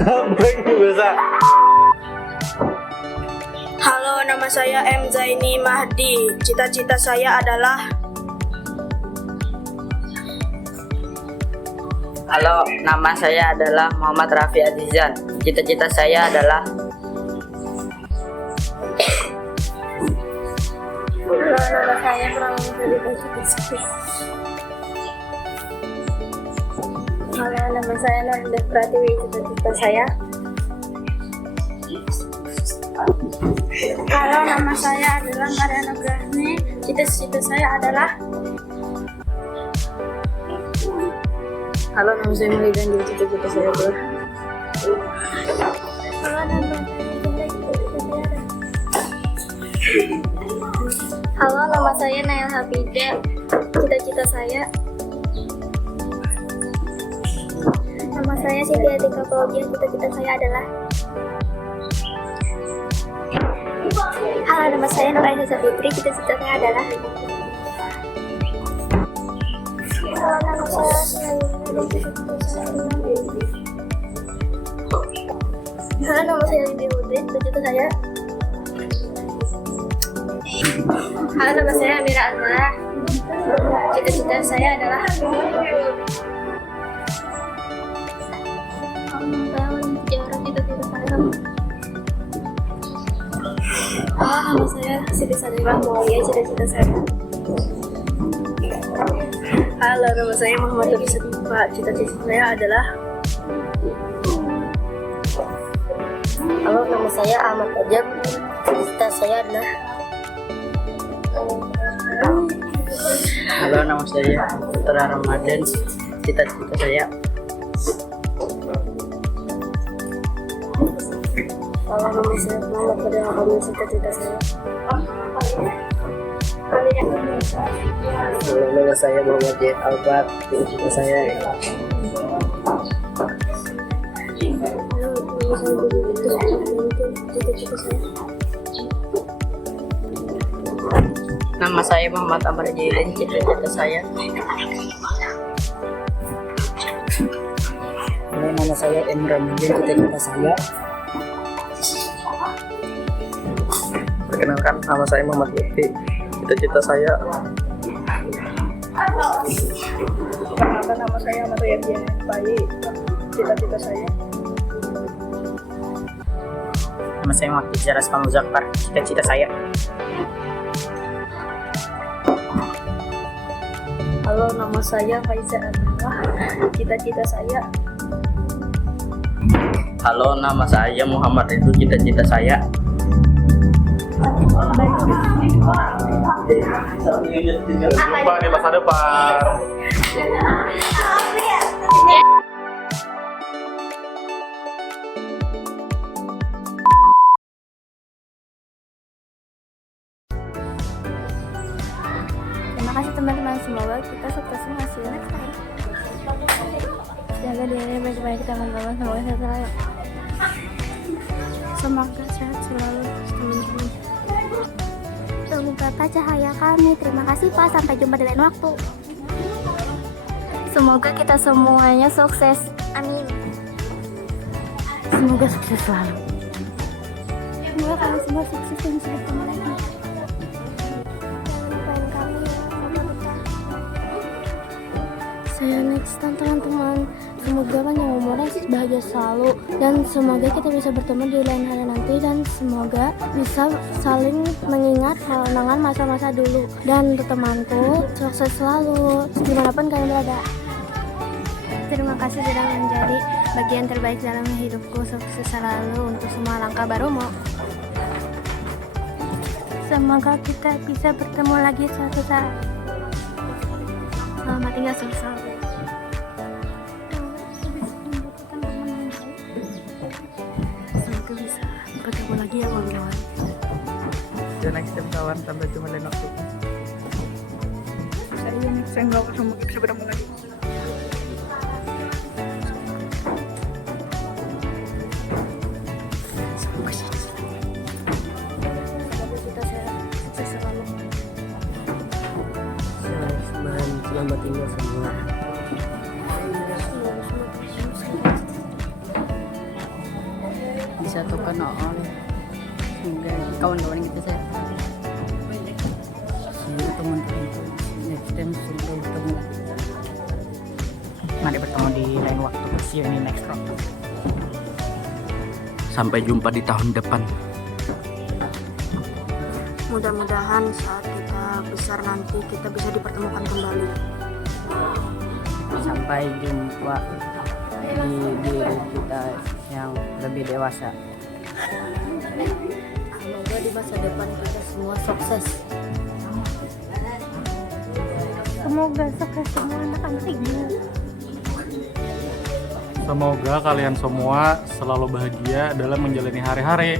Bisa. Halo, nama saya M. Zaini Mahdi. Cita-cita saya adalah Halo, nama saya adalah Muhammad Raffi Azizan. Cita-cita saya adalah Halo, nama saya Pramawati Basuki. Halo, nama saya Nanda Pratiwi. Cita-cita saya Halo, nama saya adalah Mariana Grahni. Cita-cita saya adalah Halo, nama saya Meli dan juga cita-cita saya adalah Halo, nama saya Nail Hafida. Cita-cita saya Nama saya Siti Atika Fauzia. Cita-cita saya adalah Halo, nama saya Nur Aisyah Fitri. Cita-cita saya adalah Halo, nama saya Halo, nama saya Lidia Putri. Cita-cita saya Halo, nama saya Amira Azra. Cita-cita saya adalah cita-cita saya nama saya Siti Sadira Mulia. Cita-cita saya Halo, nama saya Muhammad Abdi Setifa. Cita-cita saya adalah Halo, nama saya Ahmad Ajab. Cita-cita saya adalah Halo, nama saya Putra Ramadan. Cita-cita saya Halo, nama saya Muhammad Fadil Hakami. Cita-cita saya Halo, nama saya Muhammad Jahid Albat. Cita-cita saya Nama saya Muhammad Amr Jailin. Cita-cita saya Halo, nama saya Imran Mujin. Cita-cita saya Perkenalkan, nama saya Muhammad Lutfi. Cita-cita saya Perkenalkan, nama saya Ahmad Riyadian Bayi. Cita-cita saya Nama saya Muhammad Jaras Muzaffar. Cita-cita saya Halo, nama saya Faiza Abdullah. Cita-cita saya Halo, nama saya Muhammad Ridho. Cita-cita saya jumpa di masa depan. Terima kasih teman-teman, semoga kita sukses hasil next time. Jaga diri baik-baik teman-teman, semoga sehat selalu. Semoga sehat selalu teman-teman. Semoga Pak cahaya kami. Terima kasih Pak, sampai jumpa di lain waktu. Semoga kita semuanya sukses. Amin. Semoga sukses selalu. Semoga kami semua sukses dan bisa bertemu lagi. Jangan lupain kami ya, sama kita. Saya next time teman-teman. Semoga panjang umurnya, bahagia selalu, dan semoga kita bisa bertemu di lain hari nanti, dan semoga bisa saling mengingat kenangan masa-masa dulu. Dan untuk temanku, sukses selalu dimanapun kalian berada. Terima kasih sudah menjadi bagian terbaik dalam hidupku. Sukses selalu untuk semua langkah barumu. Semoga kita bisa bertemu lagi suatu saat. Selamat tinggal selalu. Semoga bisa bertemu lagi ya kawan-kawan. Dan next time kawan, sampai jumpa lain waktu. saya next time nggak bisa bertemu lagi. selamat tinggal semua. dibutuhkan oleh kawan-kawan kita saya. Semoga teman-teman next time sudah bertemu. Mari bertemu di lain waktu. See you in the next round. Sampai jumpa di tahun depan. Mudah-mudahan saat kita besar nanti kita bisa dipertemukan kembali. Sampai jumpa di diri kita yang lebih dewasa. Semoga di masa depan kita semua sukses. Semoga sukses semua anak-anak ibu. Semoga kalian semua selalu bahagia dalam menjalani hari-hari.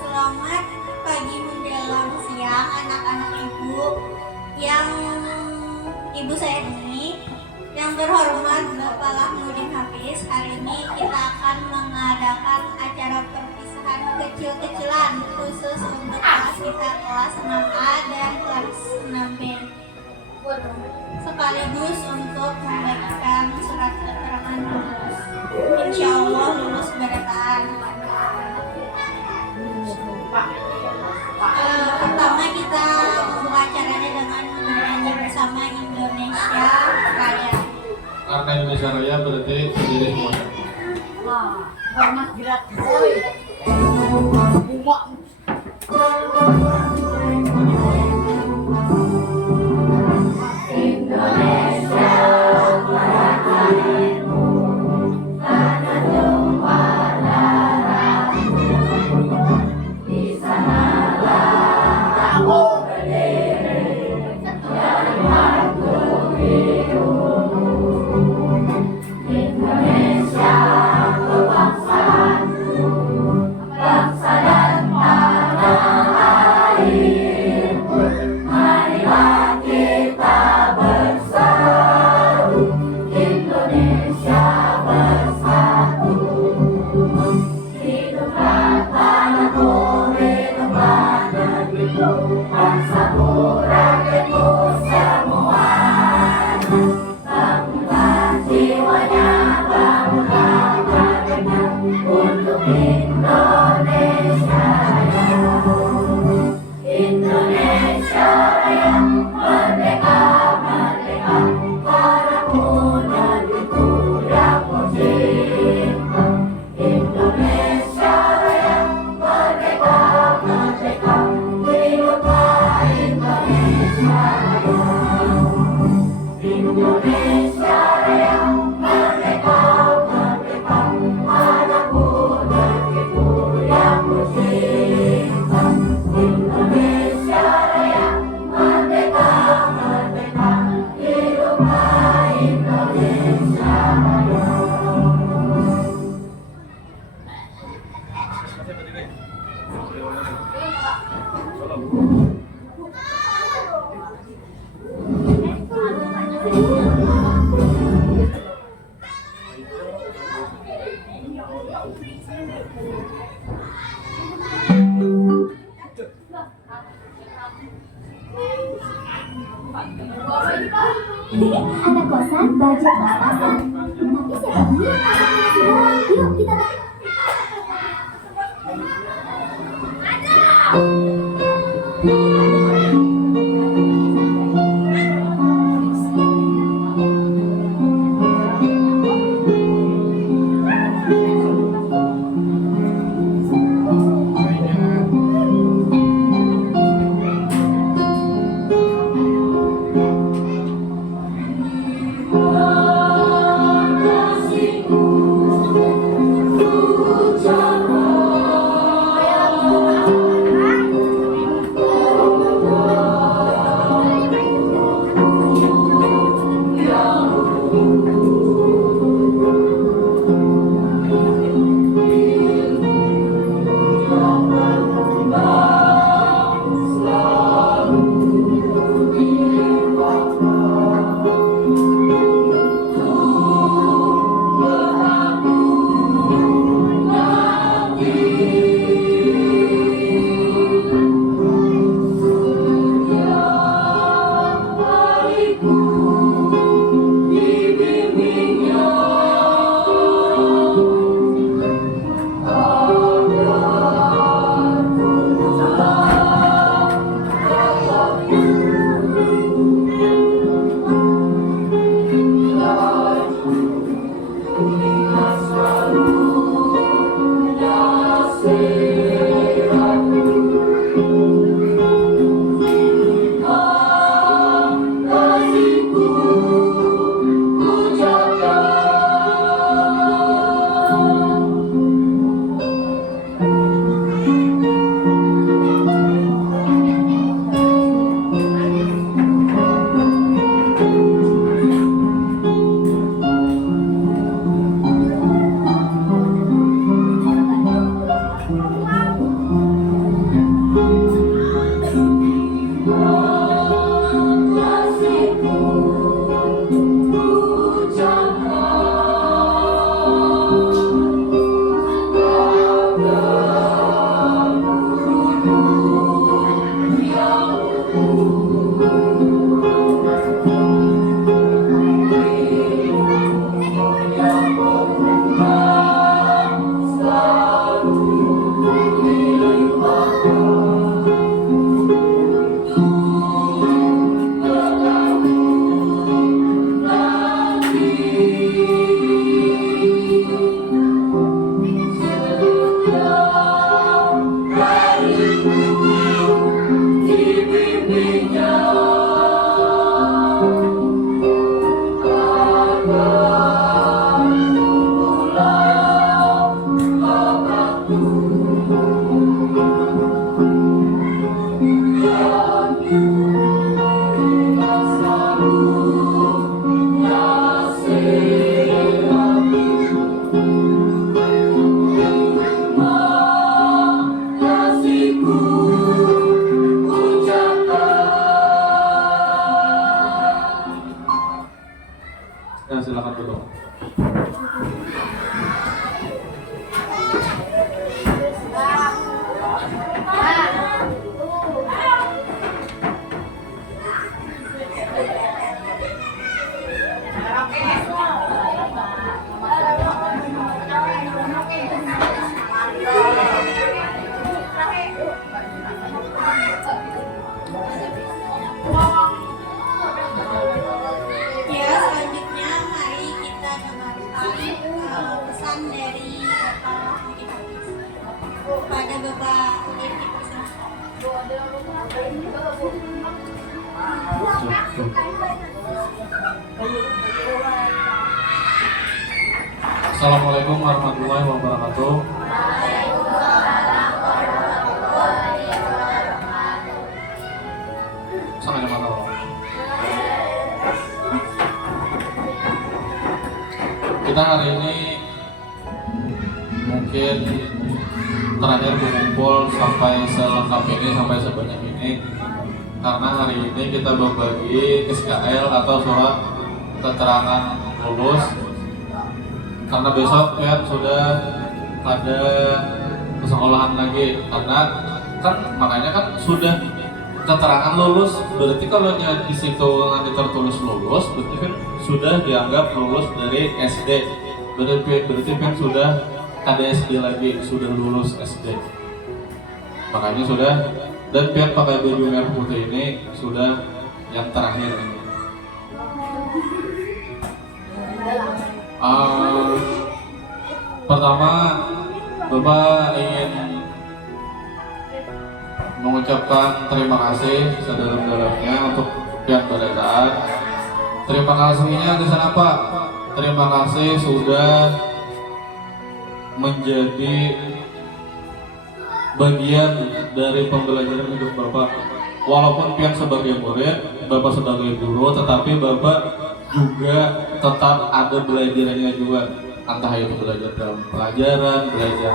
Selamat pagi menjelang siang anak-anak ibu yang ibu saya ini yang terhormat Bapak Lahmudin Hafiz. Hari ini kita akan mengadakan acara perpisahan kecil-kecilan khusus untuk kelas kita, kelas 6A dan kelas 6B, sekaligus untuk membagikan surat keterangan lulus. Insya Allah lulus berataan. Pertama kita membuka acaranya dengan bernyanyi bersama Indonesia Raya. Karena Indonesia Raya berarti sendiri semuanya. Hormat gerak. Indonesia Raya, merdeka, merdeka, Ada kosan, budget pas-pasan. Tapi siapa tahu yang kosan masih murah. Yuk kita silakan duduk. Ya, selanjutnya mari kita dengarkan pesan dari Bapak Muhammad Hafiz kepada Bapak Dirti Persen. Assalamualaikum warahmatullahi wabarakatuh. Sangat mantap. kita hari ini mungkin terakhir berkumpul sampai selengkap ini, sampai sebanyak ini karena hari ini kita berbagi SKL atau surat keterangan lulus, karena besok ya sudah ada kesekolahan lagi, karena kan makanya kan sudah keterangan lulus, berarti kalau di situ nanti tertulis lulus berarti kan sudah dianggap lulus dari SD, berarti kan sudah ada SD lagi, sudah lulus SD, makanya sudah. Dan pihak pakai baju merah putih ini sudah yang terakhir ini. Pertama, Bapak ingin mengucapkan terima kasih sedalam-dalamnya untuk pihak kerajaan. Terima kasihnya di sana Pak. Terima kasih sudah menjadi bagian dari pembelajaran hidup Bapak. Walaupun pihak sebagai murid, Bapak sebagai guru, tetapi Bapak juga tetap ada belajarannya juga. Entah itu belajar dalam pelajaran, belajar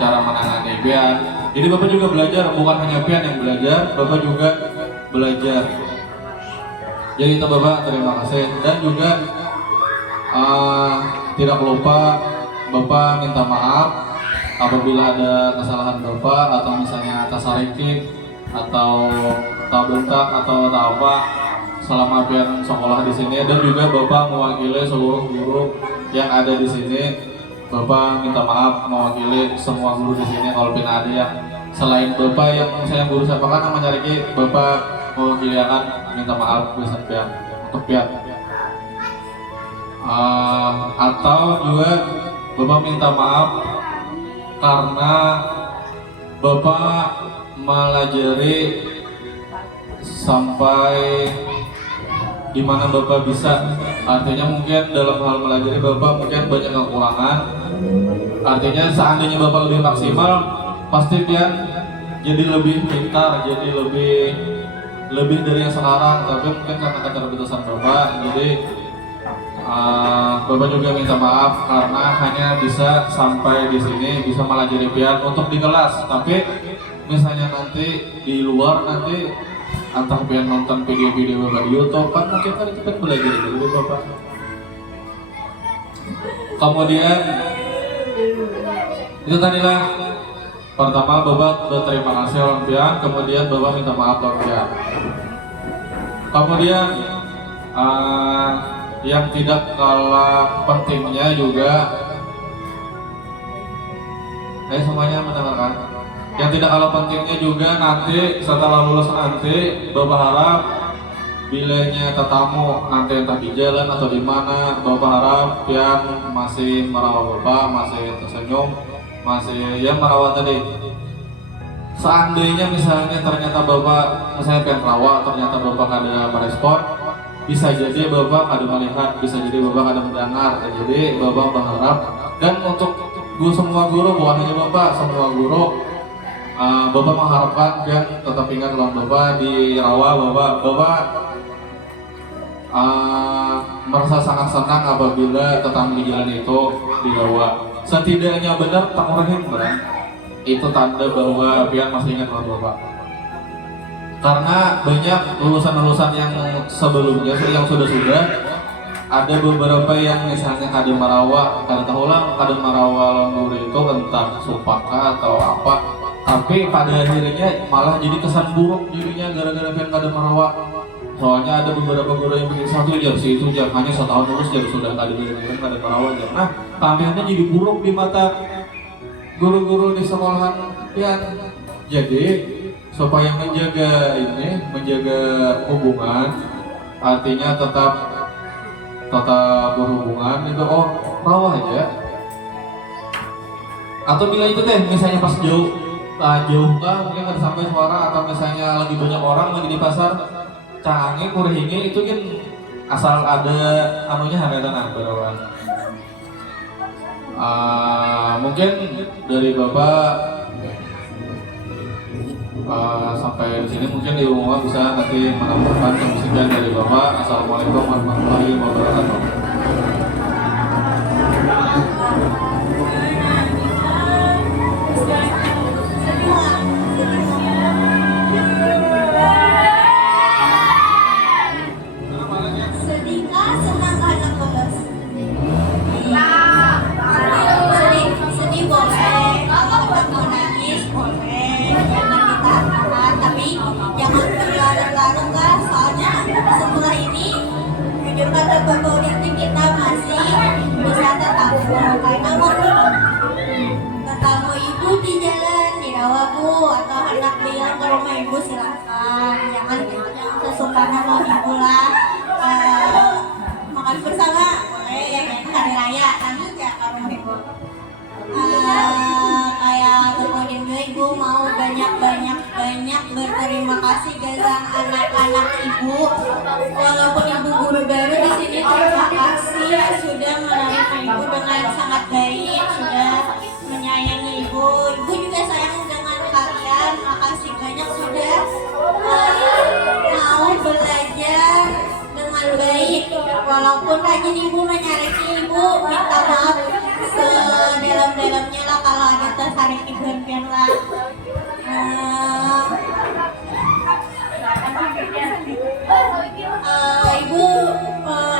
cara menangani pian. Jadi Bapak juga belajar, bukan hanya pian yang belajar, Bapak juga belajar. Jadi itu Bapak terima kasih. Dan juga tidak lupa Bapak minta maaf apabila ada kesalahan Bapak atau misalnya tasariki atau bentak atau apa selama pian sekolah di sini, dan juga Bapak mewakili seluruh guru yang ada di sini. Bapak minta maaf mewakili semua guru di sini kalau pian ada yang selain Bapak yang saya guru siapa kan namanya Riki, Bapak mewakili akan minta maaf bisa pian untuk pian. Atau juga Bapak minta maaf karena Bapak melajari sampai di mana Bapak bisa. Artinya mungkin dalam hal melajari Bapak mungkin banyak kekurangan. Artinya seandainya Bapak lebih maksimal, pasti dia jadi lebih pintar, jadi lebih dari yang sekarang. Tapi mungkin karena keterbatasan Bapak, jadi Bapak juga minta maaf karena hanya bisa sampai di sini, bisa melajari pian untuk di kelas. Tapi misalnya nanti di luar nanti antara pian nonton video-video Bapak di YouTube kan mungkin kan itu kan belajar dulu Bapak. Kemudian itu tadilah pertama Bapak berterima kasih orang pian, kemudian Bapak minta maaf orang pian. Kemudian yang tidak kalah pentingnya juga, semuanya mendengarkan. Yang tidak kalah pentingnya juga nanti setelah lulus nanti, Bapak harap bilanya tetamu nanti entah di jalan atau di mana, Bapak harap pian masih merawat Bapak, masih tersenyum, masih ya merawat tadi. Seandainya misalnya ternyata Bapak misalnya pian merawat, ternyata Bapak ada merespon, bisa jadi Bapak ada melihat, bisa jadi Bapak ada mendengar. Jadi Bapak berharap, dan untuk semua guru, bukan hanya Bapak, semua guru, Bapak mengharapkan yang tetap ingat kalau Bapak di rawa, Bapak merasa sangat senang apabila tetangga di jalan itu di rawa. Setidaknya benar takurahin benar. Itu tanda bahwa pian masih ingat kalau Bapak. Karena banyak lulusan-lulusan yang sebelumnya yang sudah ada beberapa yang misalnya kadang marawa, kadang tahulang, kadang marawa lembur itu entah supaka atau apa, tapi pada akhirnya malah jadi kesan buruk dirinya gara-gara pian kadang marawa. Soalnya ada beberapa guru yang bikin satu jam sih itu jam hanya setahun terus jam sudah kadang marawa jam. Nah, tampilnya jadi buruk di mata guru-guru di sekolahan pian. Jadi supaya menjaga hubungan, artinya tetap berhubungan itu rawa aja. Atau bila itu misalnya pas jauh mungkin ada sampai suara, atau misalnya lagi banyak orang lagi di pasar canggih kurhingi itu kan asal ada anunya harga berapa. Mungkin dari Bapak sampai di sini, mungkin di rumah bisa nanti menambahkan. Sekian dari Bapak. Assalamualaikum warahmatullahi wabarakatuh. Sedihkah, senangkah anak bolos? Sedih boleh, kalau mau nangis boleh, jangan ditahan-tahan, tapi jangan berlarut-larut lah, soalnya setelah ini jujur kata Bapak Udin kita masih bisa tetamu, karena mau ketemu ibu di jalan, di rawa bu, atau hendak bilang ke rumah ibu silakan, jangan sesukanya mau ibu lah. Makan bersama boleh ya, hari raya nanti ya ke rumah ibu. Kayak kemudian juga ibu mau banyak berterima kasih dengan anak-anak ibu, walaupun ibu guru baru di sini. Terima kasih sudah menerima ibu dengan sangat baik, sudah menyayangi ibu juga sayang dengan kalian. Makasih banyak sudah mau belajar dengan baik, walaupun rajin ibu menyariki ibu, minta maaf sedalam-dalamnya lah kalau ada tersarik ibu-ibu lah. Ibu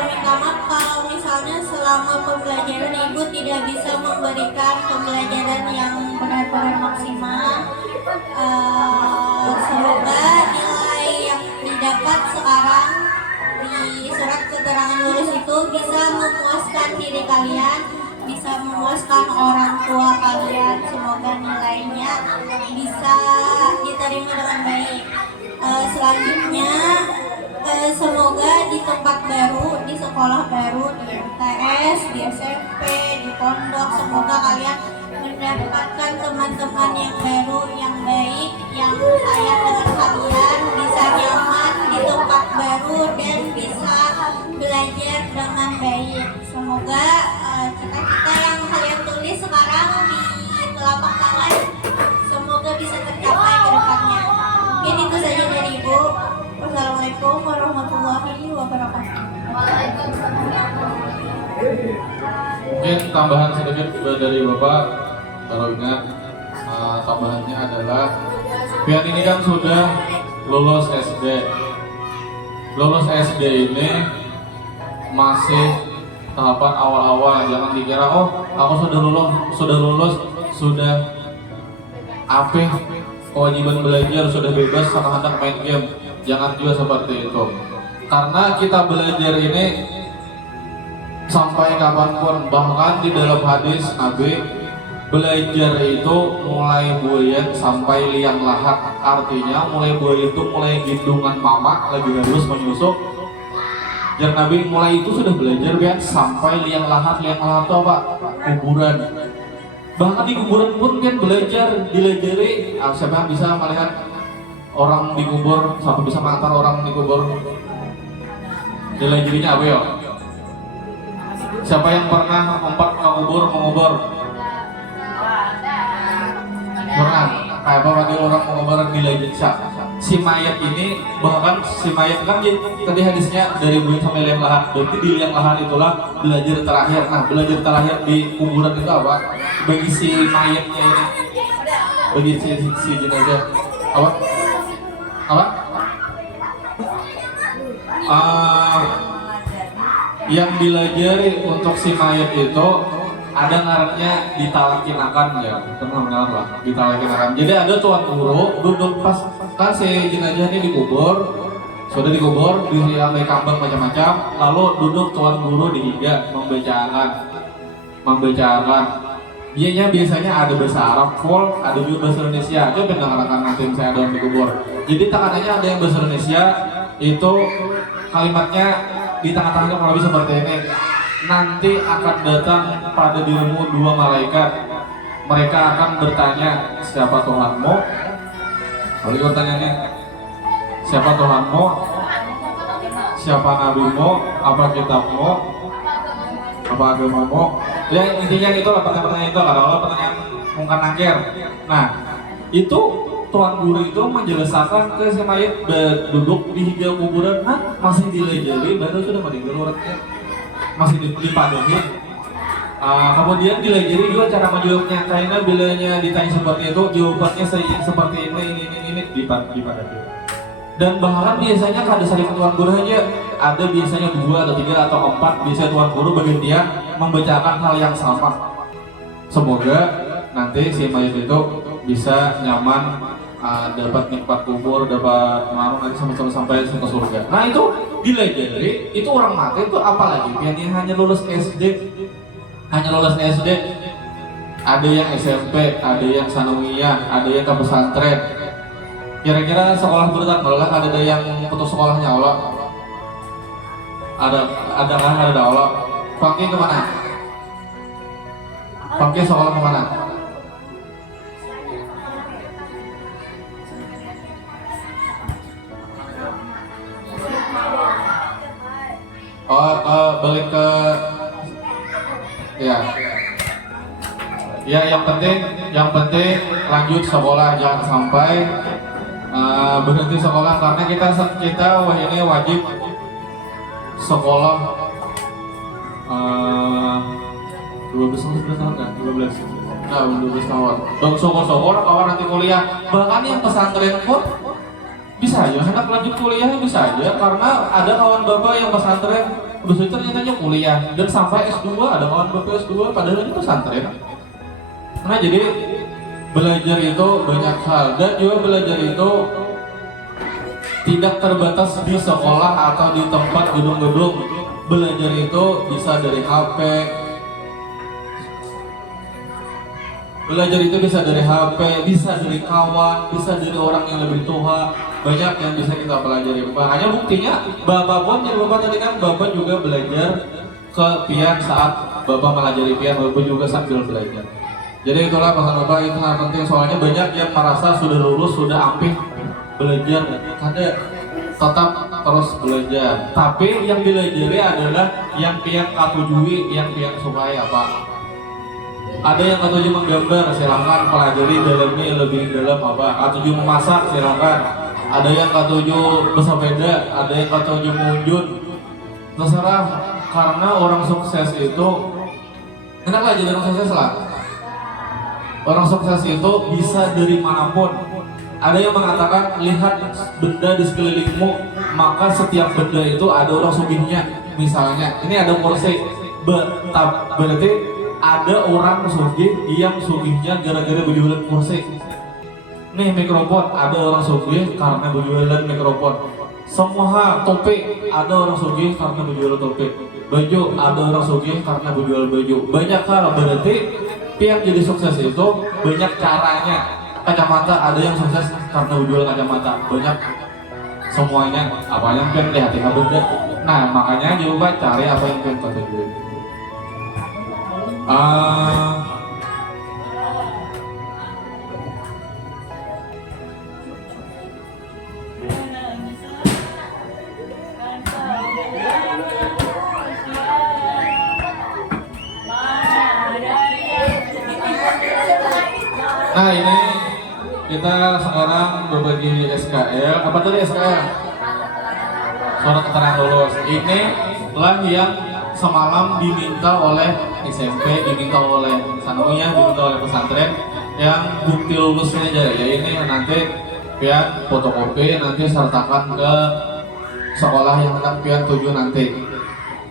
minta maaf kalau misalnya selama pembelajaran ibu tidak bisa memberikan pembelajaran yang benar-benar maksimal. Semoga nilai yang didapat sekarang di surat keterangan lulus itu bisa memuaskan diri kalian, bisa memuaskan orang tua kalian. Semoga nilainya bisa diterima dengan baik. Selanjutnya semoga di tempat baru, di sekolah baru, di MTS, di SMP, di pondok, semoga kalian mendapatkan teman-teman yang baru, yang baik, yang sayang dengan kalian, bisa nyaman di tempat baru dan bisa belajar dengan baik. Semoga cita-cita yang kalian tulis sekarang di telapak tangan semoga bisa tercapai ke depannya. Mungkin itu saja dari Ibu. Wassalamualaikum warahmatullahi wabarakatuh. Mungkin tambahan sedikit dari Bapak, kalau ingat tambahannya adalah Pian ini kan sudah lulus SD. Lulus SD ini masih tahapan awal-awal, jangan dikira oh aku sudah lulus sudah apa kewajiban belajar, sudah bebas sama anak main game. Jangan juga seperti itu, karena kita belajar ini sampai kapanpun. Bahkan di dalam hadis Nabi, belajar itu mulai buayan sampai liang lahat. Artinya mulai buayan itu mulai gendungan mama lagi harus menyusuk. Dan Nabi mulai itu sudah belajar biar sampai liang lahat itu apa? Kuburan. Bahkan di kuburan pun kan belajar, dilajari. Siapa yang bisa melihat orang dikubur, sampai bisa mengantar orang dikubur? Dilajarinya apa ya? Siapa yang pernah mengubur? Pernah? Kayak apa waktu orang mengubur dilajari? Si mayat ini, bahkan si mayat kan tadi hadisnya dari buin sampai liang lahat. Berarti di liang lahat itulah belajar terakhir. Nah, belajar terakhir di kuburan itu apa? Bagi si mayatnya ini, bagi si jenazah apa? Yang dilajari untuk si mayat itu ada ngarannya ditalakinakan ya, pernah lah ditalakinakan. Jadi ada tuan guru duduk pas kan si jenazah ini sudah dikubur, disiramai kambang macam-macam, lalu duduk tuan guru dihiga membicarakan. Biasanya ada bahasa Arab full, ada juga bahasa Indonesia. Coba dengarkan nanti saya ada dikubur. Jadi tekanannya ada yang bahasa Indonesia, itu kalimatnya di tengah-tengahnya kurang lebih seperti ini. Nanti akan datang pada dirimu dua malaikat. Mereka akan bertanya, siapa Tuhanmu? Lalu pertanyaannya, siapa Tuhanmu? Siapa nabimu? Apa kitabmu? Apa agamamu? Ya intinya itu lah pertanyaan itu, kalau pertanyaan mungkin nakir. Nah itu tuan guru itu menjelaskan ke si mayat duduk di hingga kuburan, masih dilejali baru sudah meninggal orangnya, masih dipademin. Kemudian dilajari juga cara menjawabnya, karena bilanya ditanya seperti itu, jawabannya seperti ini dipadati. Dan bahkan biasanya kada sering tuan guru aja, ada biasanya 2 atau 3 atau 4, biasanya tuan guru bergantian membacakan hal yang sama. Semoga nanti si mayat itu bisa nyaman, dapat nikmat kubur, dapat marung nanti sampai ke surga. Nah itu dilajari, itu orang mati itu apalagi yang hanya lulus SD, ada yang SMP, ada yang sanawiyah, ada yang ke pesantren. Kira-kira sekolah berat malah ada yang putus sekolahnya Allah. Ada kan ada Allah. Pangki kemana? Pangki sekolah kemana? Balik ke ya yang penting lanjut sekolah, jangan sampai berhenti sekolah, karena kita wah ini wajib sekolah 12 tahun kan? 12 tahun. Dan syukur-syukur kawan nanti kuliah, bahkan yang pesantren pun bisa aja hendak lanjut kuliah, bisa aja, karena ada kawan bapak yang pesantren udah itu ternyata kuliah dan sampai S2, ada kawan bapak S2 padahal ini pesantren. Nah jadi belajar itu banyak hal, dan juga belajar itu tidak terbatas di sekolah atau di tempat gedung-gedung. Belajar itu bisa dari HP, bisa dari kawan, bisa dari orang yang lebih tua. Banyak yang bisa kita pelajari. Makanya buktinya bapak pun, yang bapak tadi kan bapak juga belajar ke pian saat bapak melajari pian, bapak juga sambil belajar. Jadi itulah pesan bapak, itu sangat penting, soalnya banyak yang merasa sudah lulus, sudah ampih belajar, kada tetap terus belajar. Tapi yang dilajari adalah yang pian katujui, yang pian supaya apa? Ada yang katuju menggambar, silakan pelajari dalamnya lebih dalam apa? Katuju memasak, silakan. Ada yang katuju bersepeda, ada yang katuju munjun. Terserah, karena orang sukses itu, enak jadi orang sukses lah. Orang sukses itu bisa dari manapun. Ada yang mengatakan, lihat benda di sekelilingmu, maka setiap benda itu ada orang sugihnya. Misalnya, ini ada kursi, berarti ada orang sugih yang sugihnya gara-gara berjualan kursi. Nih mikrofon, ada orang sugih karena berjualan mikrofon. Semua topi, ada orang sugih karena berjualan topi. Baju, ada orang sugih karena berjualan baju. Banyak hal, berarti yang jadi sukses itu banyak caranya. Kacamata, ada yang sukses karena berjualan kacamata. Banyak semuanya, apa yang pengen lihat ya benda. Nah makanya juga cari apa yang pengen ketahui. Nah ini kita sekarang berbagi SKL. Apa tadi SKL? Surat keterangan lulus. Ini lah yang semalam diminta oleh SMP, diminta oleh sanawiyah, diminta oleh pesantren, yang bukti lulusnya aja. Ya ini nanti pian fotokopi, nanti sertakan ke sekolah yang hendak pian tuju nanti.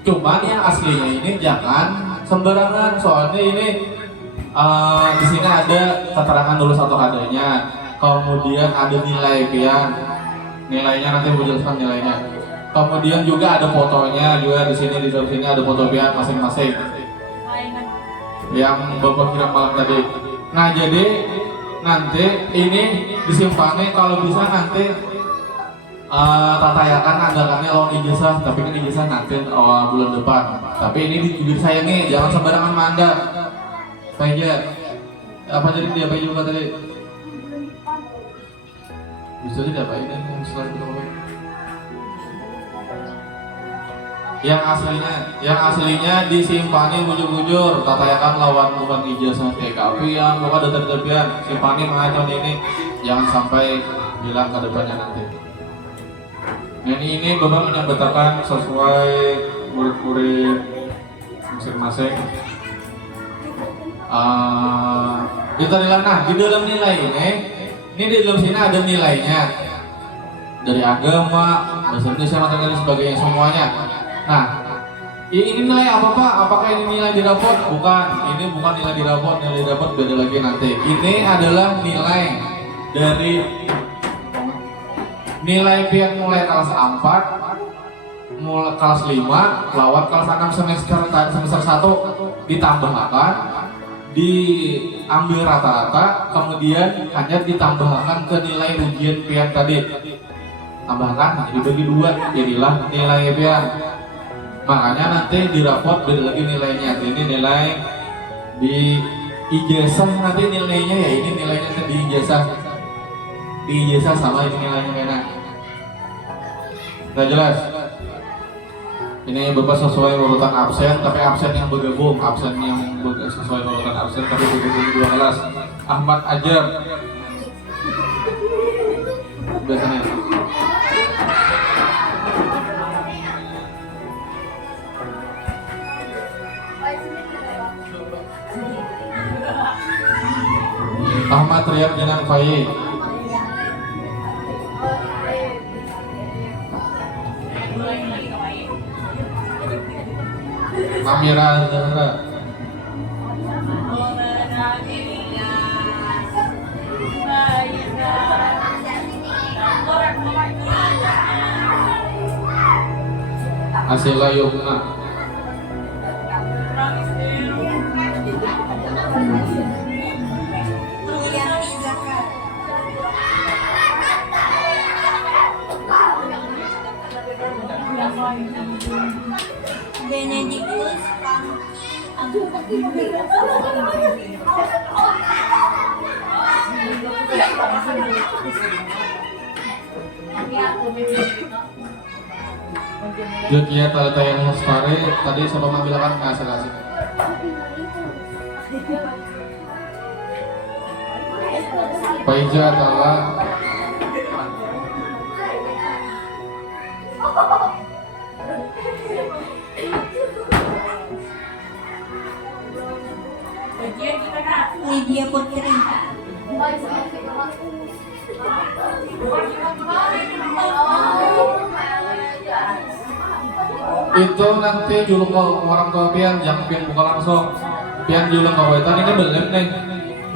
Cuman yang aslinya ini jangan sembarangan, soalnya ini di sini ada keterangan lulus atau adanya, kemudian ada nilai pian, nilainya nanti menjelaskan nilainya. Kemudian juga ada fotonya juga di sini ada foto pian masing-masing yang bapak kirim malam tadi. Nah jadi nanti ini disimpannya kalau bisa nanti tatayakan anggarannya lawan ijazah, tapi kan ijazah nanti awal bulan depan. Tapi ini disayangi, jangan sembarangan manda. Saja apa jadi dia juga tadi? Bisa jadi apa ini setelah kita ngomong? Yang aslinya disimpani bujur-bujur, tatayakan lawan bukan ijazah TKP yang bukan data-data simpani mengajukan ini, jangan sampai bilang ke depannya nanti. Ini bapak menyampaikan sesuai murid-murid masing-masing. Kita nilai, nah di dalam nilai ini di dalam sini ada nilainya dari agama, bahasa Indonesia, matematika dan sebagainya semuanya. Nah, ini nilai apa Pak? Apakah ini nilai di rapot? Bukan, ini bukan nilai di rapot, nilai di rapot beda lagi nanti. Ini adalah nilai dari nilai pian mulai kelas 4, mulai kelas 5, lawan kelas 6 semester 1 ditambahkan, diambil rata-rata, kemudian hanya ditambahkan ke nilai ujian pian tadi. Tambahkan, dibagi 2, jadilah nilai pian. Makanya nanti di rapot beda lagi nilainya. Ini nilai di ijazah nanti nilainya ya, ini nilainya di ijazah. Di ijazah sama ini nilainya enak. Udah jelas? Ini Bapak sesuai urutan absen, tapi absen yang bergabung, absen yang sesuai urutan absen tapi bergabung 2 kelas. Ahmad Ajar. Biasanya. Ahmad Riyad Janan Faye. Amira Zahra. Asila Yumna. Benedictus Jokia Talita yang Lestari tadi siapa mengambilkan kasih. Paija Tala Lydia Putri. itu nanti julung ke orang tua pian, jangan pian buka langsung. Pian julung ke wetan ini belum nih,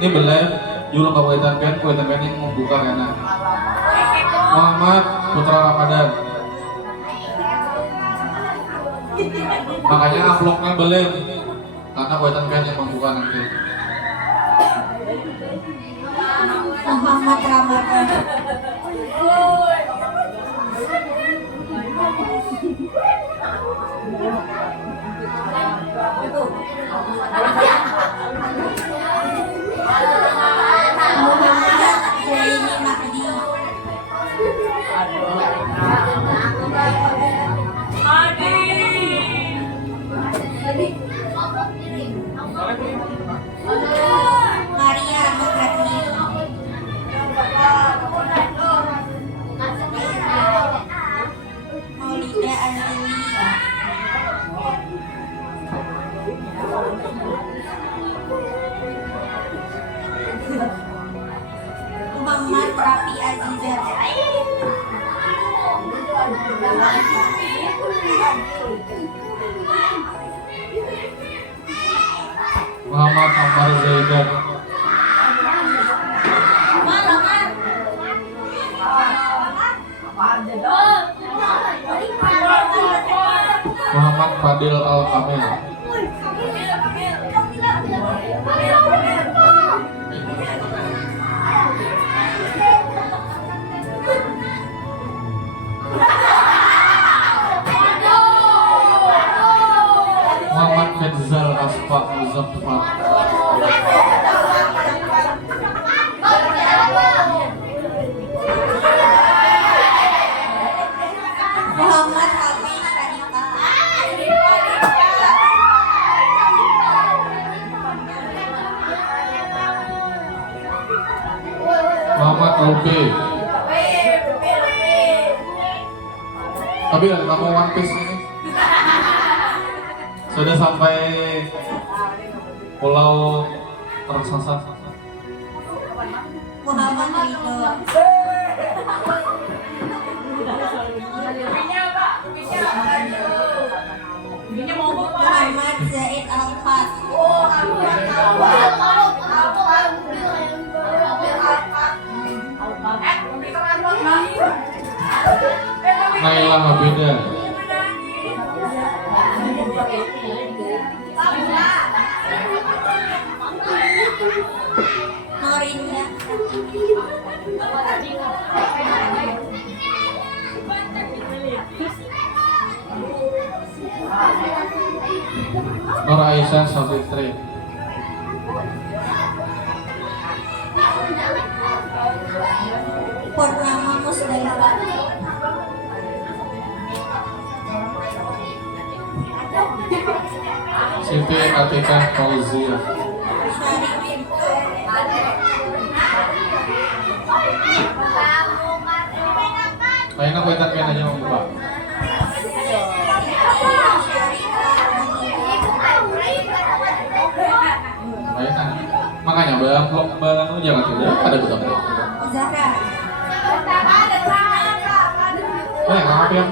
ini belum julung ke wetan pian ini mau buka karena Muhammad Putra Ramadan. Makanya amplopnya belum, karena wetan pian yang membuka nanti. Muhammad Ramadan. Muhammad Zaini Mahdi. Maria Anugrahni. Maulida Anjali. Muhammad Rafi Azizat. Muhammad Ammar Zaidan. Muhammad Fadil Al-Kamil. Muhammad Fedzal Asfa Muzaffar. Muhammad Hafiz Syarifah. Muhammad Rupi. Tapi ada nama One Piece ini. Sudah sampai pulau Raksasa. Muhammad Ridho. Muhammad Zaid Alfas. Naila Habida. Norinda. Nur Aisyah Sabitri. Purnama Musdalifah. Siti Atikah Fauzia. Syarifin. Kayaknya aku ingat aja membuka. Kayaknya. Makanya bang jangan tidak ada betul. Zahra. Apa yang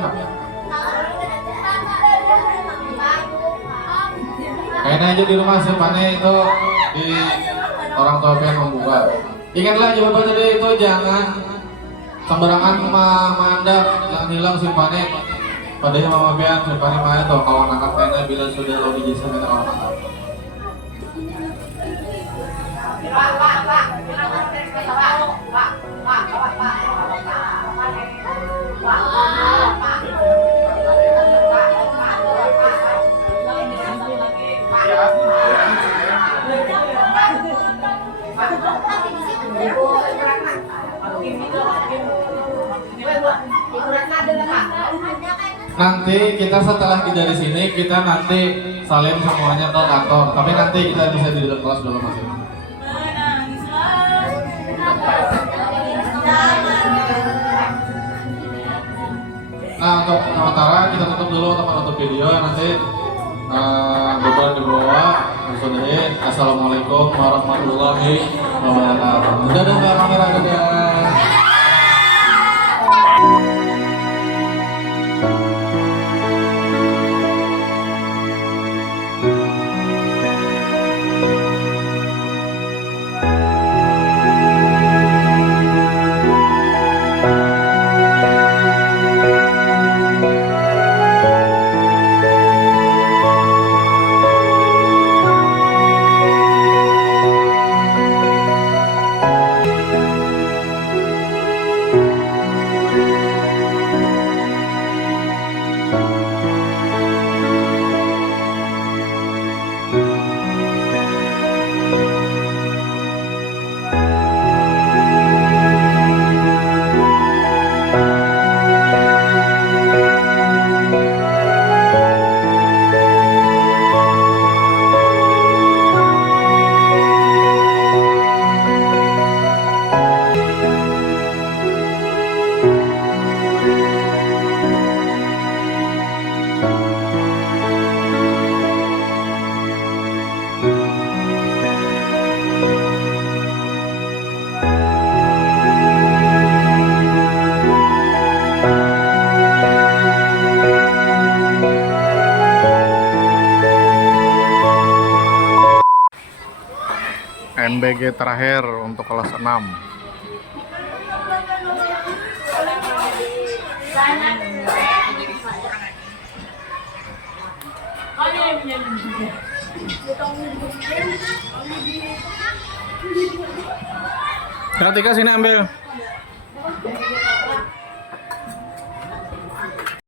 kayaknya aja di rumah simpannya itu di orang tua yang membuka. Ingatlah jawaban tadi itu jangan sembarangan mandap, jangan hilang simpannya. Padahal mama pian simpannya main tuh kawan angkat kayaknya bila sudah lo dijasa kita kawan angkat. Nanti kita setelah dari sini kita nanti salim semuanya ke kantor. Tapi nanti kita bisa di dalam kelas dulu masing. Nah untuk sementara kita tutup dulu untuk menutup video nanti beban di bawah. Sudahi. Assalamualaikum warahmatullahi wabarakatuh. Dadah kamera dadah. NBG terakhir untuk kelas 6. Ketika sini ambil.